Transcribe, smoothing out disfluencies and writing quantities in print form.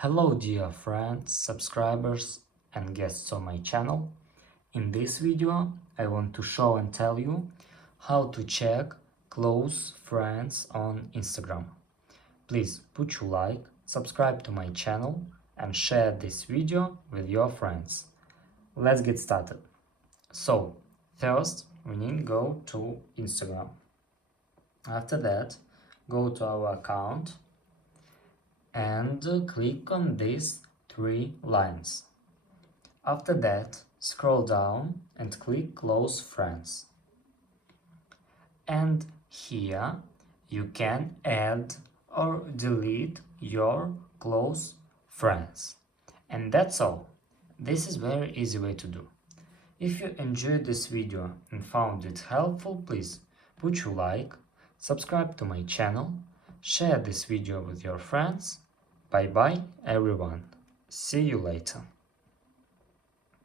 Hello dear friends, subscribers and guests on my channel. In this video I want to show and tell you how to check close friends on Instagram. Please put your like, subscribe to my channel and share this video with your friends. Let's get started. So first we need to go to Instagram. After that go to our account and click on these three lines. After that, scroll down and click Close Friends. And here you can add or delete your close friends. And that's all. This is very easy way to do. If you enjoyed this video and found it helpful, please put your like, subscribe to my channel, share this video with your friends. Bye bye everyone. See you later.